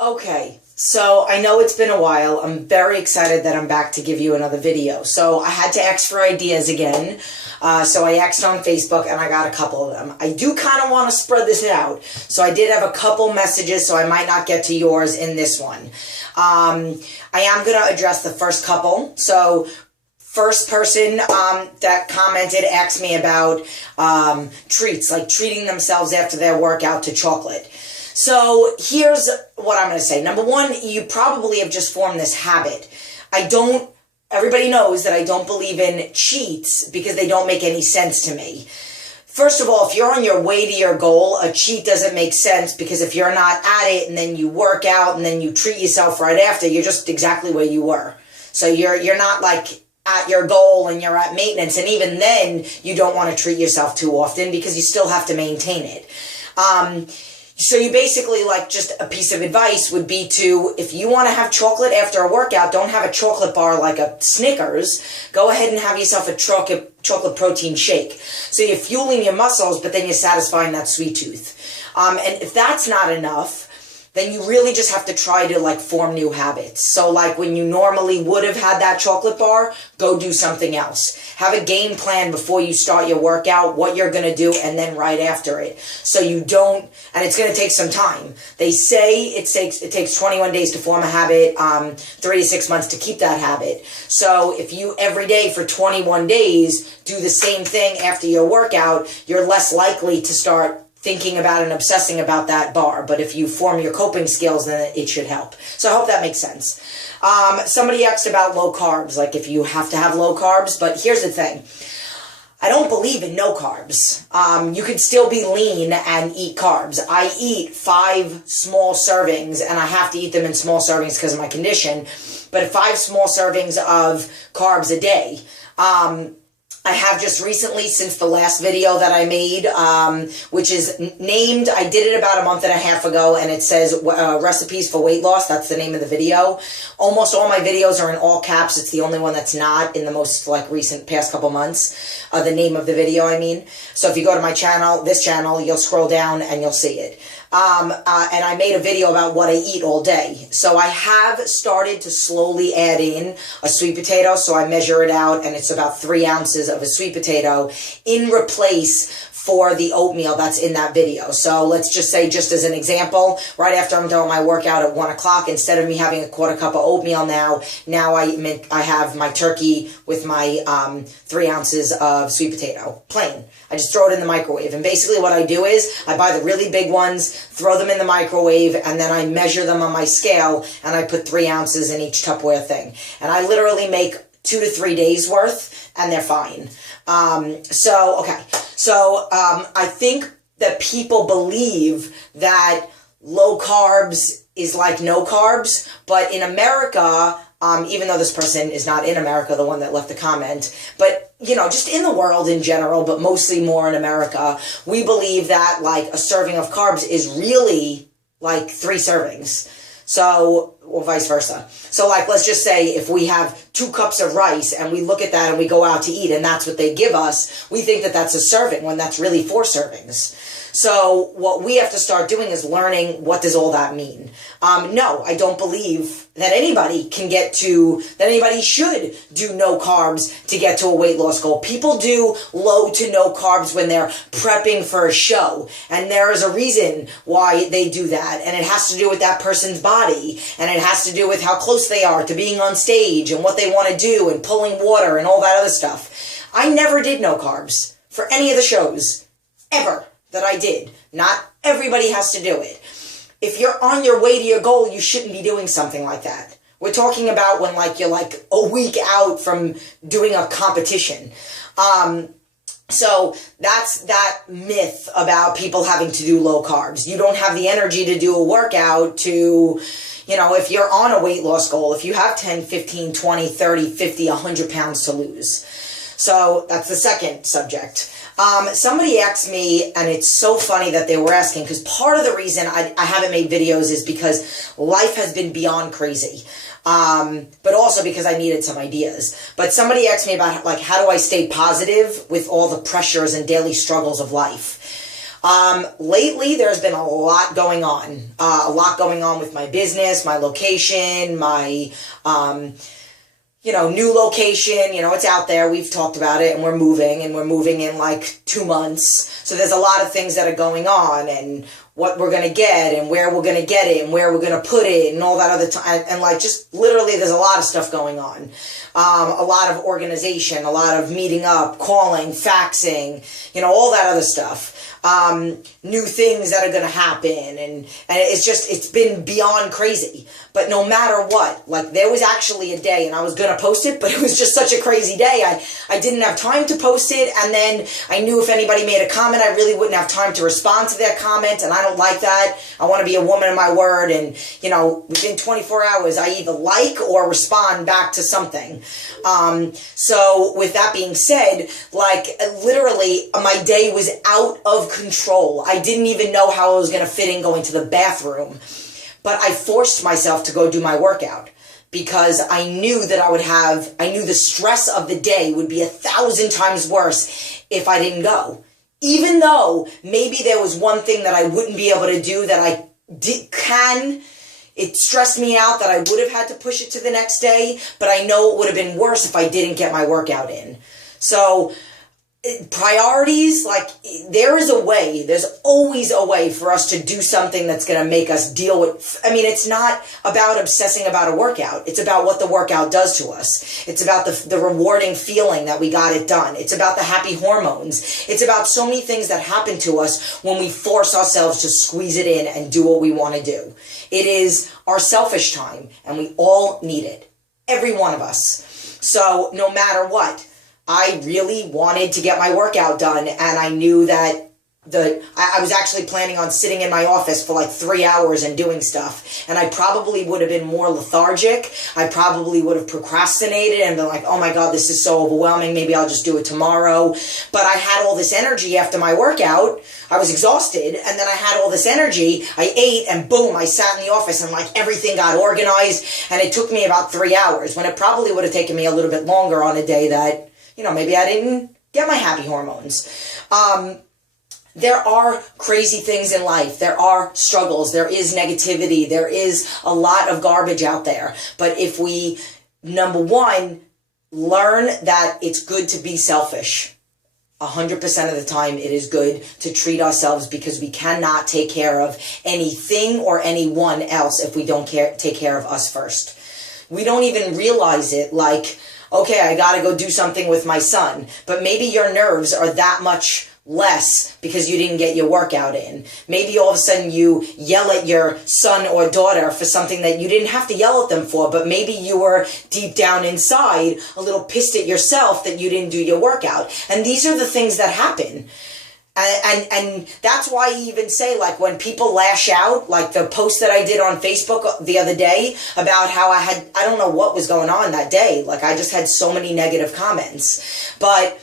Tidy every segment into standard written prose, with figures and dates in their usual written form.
Okay, so I know it's been a while. I'm very excited that I'm back to give you another video. So I had to ask for ideas again. So I asked on Facebook and I got a couple of them. I do kind of want to spread this out. So I did have a couple messages, so I might not get to yours in this one. I am going to address the first couple. So first person that commented asked me about treats, like treating themselves after their workout to chocolate. So here's what I'm going to say. Number one, you probably have just formed this habit. Everybody knows that I don't believe in cheats because they don't make any sense to me. First of all, if you're on your way to your goal, a cheat doesn't make sense because if you're not at it and then you work out and then you treat yourself right after, you're just exactly where you were. So you're not like at your goal and you're at maintenance, and even then you don't want to treat yourself too often because you still have to maintain it. So you basically, like, just a piece of advice would be to, if you want to have chocolate after a workout, don't have a chocolate bar like a Snickers. Go ahead and have yourself a chocolate protein shake. So you're fueling your muscles, but then you're satisfying that sweet tooth. And if that's not enough, then you really just have to try to, like, form new habits. So, like, when you normally would have had that chocolate bar, go do something else. Have a game plan before you start your workout, what you're going to do, and then right after it. So you don't, and it's going to take some time. They say it takes 21 days to form a habit, 3 to 6 months to keep that habit. So if you, every day for 21 days, do the same thing after your workout, you're less likely to start thinking about and obsessing about that bar. But if you form your coping skills, then it should help. So I hope that makes sense. Somebody asked about low carbs, like if you have to have low carbs, but here's the thing. I don't believe in no carbs. You could still be lean and eat carbs. I eat 5 small servings, and I have to eat them in small servings because of my condition, but 5 small servings of carbs a day. I have just recently, since the last video that I made, which is named, I did it about a month and a half ago, and it says recipes for weight loss. That's the name of the video. Almost all my videos are in all caps. It's the only one that's not in the most recent past couple months. The name of the video, I mean. So if you go to my channel, this channel, you'll scroll down and you'll see it. And I made a video about what I eat all day. So I have started to slowly add in a sweet potato. So I measure it out, and it's about 3 ounces of a sweet potato in replace for the oatmeal that's in that video. So let's just say, just as an example, right after I'm done with my workout at 1 o'clock, instead of me having a 1/4 cup of oatmeal now I have my turkey with my 3 ounces of sweet potato, plain. I just throw it in the microwave. And basically what I do is I buy the really big ones, throw them in the microwave, and then I measure them on my scale, and I put 3 ounces in each Tupperware thing. And I literally make 2 to 3 days worth, and they're fine. I think that people believe that low carbs is like no carbs, but in America, even though this person is not in America, the one that left the comment, but, you know, just in the world in general, but mostly more in America, we believe that, like, a serving of carbs is really like 3 servings. So, or vice versa. So, like, let's just say if we have 2 cups of rice and we look at that and we go out to eat and that's what they give us, we think that that's a serving when that's really 4 servings. So what we have to start doing is learning, what does all that mean? No, I don't believe that anybody should do no carbs to get to a weight loss goal. People do low to no carbs when they're prepping for a show. And there is a reason why they do that. And it has to do with that person's body. And it has to do with how close they are to being on stage and what they want to do and pulling water and all that other stuff. I never did no carbs for any of the shows, ever, that I did. Not everybody has to do it. If you're on your way to your goal, you shouldn't be doing something like that. We're talking about when, like, you're like a week out from doing a competition. So that's that myth about people having to do low carbs. You don't have the energy to do a workout to, you know, if you're on a weight loss goal, if you have 10, 15, 20, 30, 50, 100 pounds to lose. So that's the second subject. Somebody asked me, and it's so funny that they were asking, because part of the reason I haven't made videos is because life has been beyond crazy. But also because I needed some ideas. But somebody asked me about, like, how do I stay positive with all the pressures and daily struggles of life? Lately, there's been a lot going on. With my business, my location, my, new location. It's out there. We've talked about it, and we're moving in like 2 months. So there's a lot of things that are going on, and what we're going to get, and where we're going to get it, and where we're going to put it, and all that other time. And like, just literally, there's a lot of stuff going on. A lot of organization, a lot of meeting up, calling, faxing, all that other stuff. New things that are going to happen, and it's been beyond crazy. But no matter what, like, there was actually a day, and I was going to post it, but it was just such a crazy day. I didn't have time to post it, and then I knew if anybody made a comment, I really wouldn't have time to respond to their comment, and I don't like that. I want to be a woman of my word, and, within 24 hours, I either like or respond back to something. So with that being said, like, literally, my day was out of control. I didn't even know how I was going to fit in going to the bathroom. But I forced myself to go do my workout because I knew that I knew the stress of the day would be 1,000 times worse if I didn't go. Even though maybe there was one thing that I wouldn't be able to do that it stressed me out that I would have had to push it to the next day, but I know it would have been worse if I didn't get my workout in. So, priorities, like, there's always a way for us to do something that's going to make us deal with, it's not about obsessing about a workout. It's about what the workout does to us. It's about the rewarding feeling that we got it done. It's about the happy hormones. It's about so many things that happen to us when we force ourselves to squeeze it in and do what we want to do. It is our selfish time, and we all need it. Every one of us. So, no matter what, I really wanted to get my workout done, and I knew that I was actually planning on sitting in my office for like 3 hours and doing stuff, and I probably would have been more lethargic. I probably would have procrastinated and been like, oh my God, this is so overwhelming. Maybe I'll just do it tomorrow. But I had all this energy after my workout. I was exhausted, and then I had all this energy. I ate, and boom, I sat in the office, and like everything got organized, and it took me about 3 hours when it probably would have taken me a little bit longer on a day that, maybe I didn't get my happy hormones. There are crazy things in life. There are struggles. There is negativity. There is a lot of garbage out there. But if we, number one, learn that it's good to be selfish. 100% of the time it is good to treat ourselves, because we cannot take care of anything or anyone else if we don't take care of us first. We don't even realize it, like, okay, I gotta go do something with my son, but maybe your nerves are that much less because you didn't get your workout in. Maybe all of a sudden you yell at your son or daughter for something that you didn't have to yell at them for, but maybe you were deep down inside a little pissed at yourself that you didn't do your workout. And these are the things that happen. And that's why I even say, like, when people lash out, like the post that I did on Facebook the other day about how I don't know what was going on that day. Like, I just had so many negative comments. But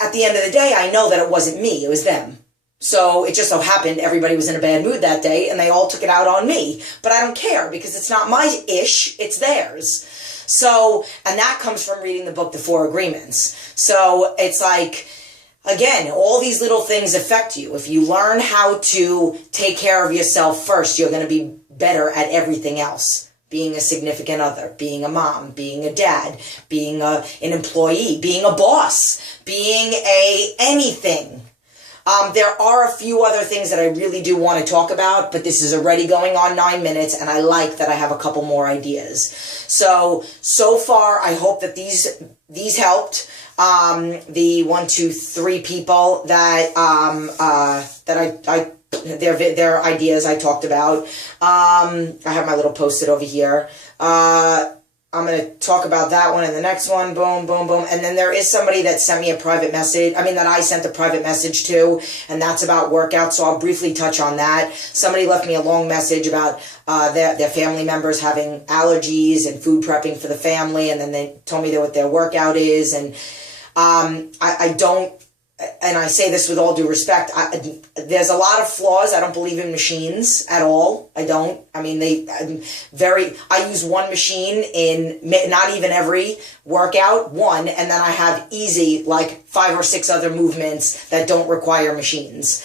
at the end of the day, I know that it wasn't me, it was them. So it just so happened everybody was in a bad mood that day, and they all took it out on me. But I don't care, because it's not my ish, it's theirs. So, and that comes from reading the book, The 4 Agreements. So it's like, again, all these little things affect you. If you learn how to take care of yourself first, you're going to be better at everything else. Being a significant other, being a mom, being a dad, being an employee, being a boss, being anything. There are a few other things that I really do want to talk about, but this is already going on 9 minutes, and I like that I have a couple more ideas. So far, I hope that these helped. The 1, 2, 3 people that their ideas I talked about. I have my little post-it over here. I'm going to talk about that one and the next one. Boom, boom, boom. And then there is somebody that sent me a private message. That I sent a private message to, and that's about workouts. So I'll briefly touch on that. Somebody left me a long message about their family members having allergies and food prepping for the family. And then they told me what their workout is. And I don't and I say this with all due respect, there's a lot of flaws. I don't believe in machines at all. I don't. I mean, I use one machine in not even every workout, one, and then I have easy, like 5 or 6 other movements that don't require machines.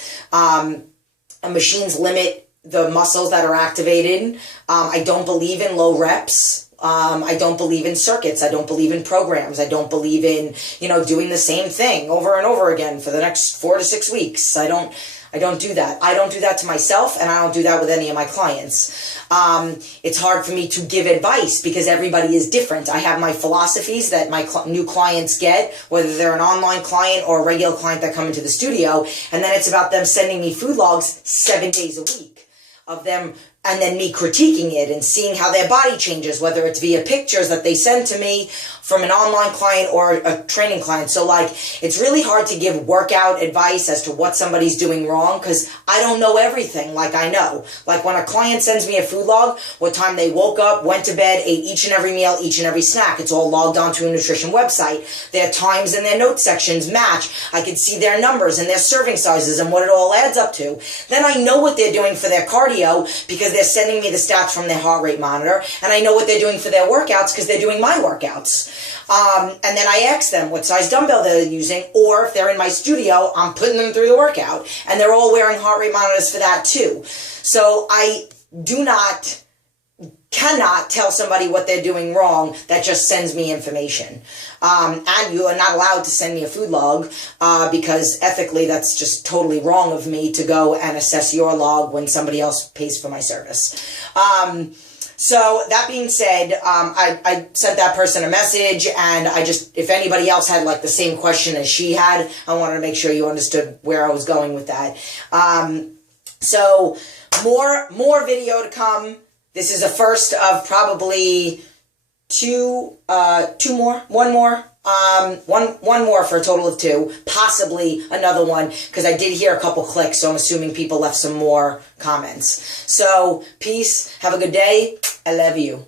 Machines limit the muscles that are activated. I don't believe in low reps. I don't believe in circuits. I don't believe in programs. I don't believe in, doing the same thing over and over again for the next 4 to 6 weeks. I don't do that. I don't do that to myself, and I don't do that with any of my clients. It's hard for me to give advice because everybody is different. I have my philosophies that my new clients get, whether they're an online client or a regular client that come into the studio, and then it's about them sending me food logs 7 days a week of them, and then me critiquing it and seeing how their body changes, whether it's via pictures that they send to me from an online client or a training client. So it's really hard to give workout advice as to what somebody's doing wrong because I don't know everything like I know. Like when a client sends me a food log, what time they woke up, went to bed, ate each and every meal, each and every snack. It's all logged onto a nutrition website. Their times and their note sections match. I can see their numbers and their serving sizes and what it all adds up to. Then I know what they're doing for their cardio because they're sending me the stats from their heart rate monitor, and I know what they're doing for their workouts because they're doing my workouts. And then I ask them what size dumbbell they're using, or if they're in my studio, I'm putting them through the workout, and they're all wearing heart rate monitors for that too. So I cannot tell somebody what they're doing wrong that just sends me information. And you are not allowed to send me a food log because ethically that's just totally wrong of me to go and assess your log when somebody else pays for my service. So that being said, I sent that person a message, and if anybody else had the same question as she had, I wanted to make sure you understood where I was going with that. So more video to come. This is a first of probably one more for a total of 2, possibly another one, because I did hear a couple clicks, so I'm assuming people left some more comments. So, peace, have a good day, I love you.